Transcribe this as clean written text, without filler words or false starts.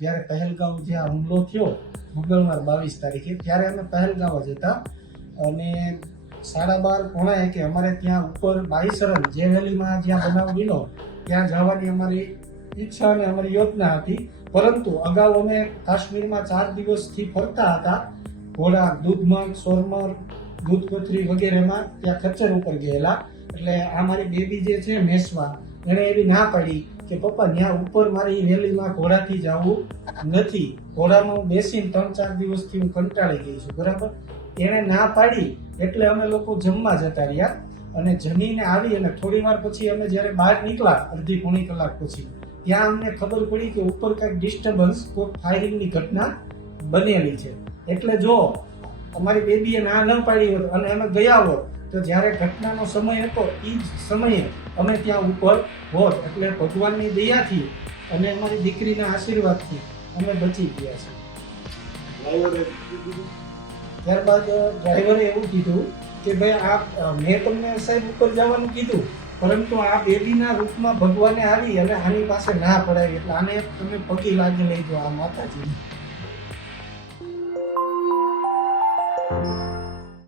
જ્યારે પહેલગામ જ્યાં હુમલો થયો મંગળવાર 22 તારીખે, ત્યારે અમે પહેલગામ જ હતા અને 12:30 પોણા એકે અમારે ત્યાં ઉપર બાઈસરન જે વેલીમાં જ્યાં બનાવ બન્યો ત્યાં જવાની અમારી ઈચ્છા અને અમારી યોજના હતી. પરંતુ અગાઉ અમે કાશ્મીરમાં 4 દિવસથી ફરતા હતા. ઘોડા, દૂધમગ, સોરમર, દૂધકોથરી વગેરેમાં ત્યાં ખચ્ચર ઉપર ગયેલા. એટલે આ મારી બેબી જે છે મેસવા, એણે એવી ના પાડી કે પપ્પા ત્યાં ઉપર મારી વેલીમાં ઘોડાથી જવું નથી. ઘોડામાં બેસીને 3-4 દિવસથી હું કંટાળી ગઈ છું, બરાબર. એણે ના પાડી એટલે અમે લોકો જમવા જતા રહ્યા અને જમીને આવી અને થોડી વાર પછી અમે જ્યારે બહાર નીકળ્યા, અડધી પોણી કલાક પછી, ત્યાં અમને ખબર પડી કે ઉપર કંઈક ડિસ્ટર્બન્સ, કોઈ ફાયરિંગની ઘટના બનેલી છે. એટલે જો અમારી બેબીએ ના ન પાડી હોત અને અમે ગયા હોત તો જ્યારે ઘટનાનો સમય હતો એ જ સમયે અમે ત્યાં ઉપર હોત. એટલે ભગવાનની દયાથી અને અમારી દીકરીના આશીર્વાદથી અમે બચી ગયા છીએ. ત્યારબાદ ડ્રાઈવરે એવું કીધું કે ભાઈ આ મેં તમને સાહેબ ઉપર જવાનું કીધું, પરંતુ આ બેબીના રૂપમાં ભગવાને આવી અને આની પાસે ના પડાવી, એટલે આને તમે પગે લાગી લેજો આ માતાજી.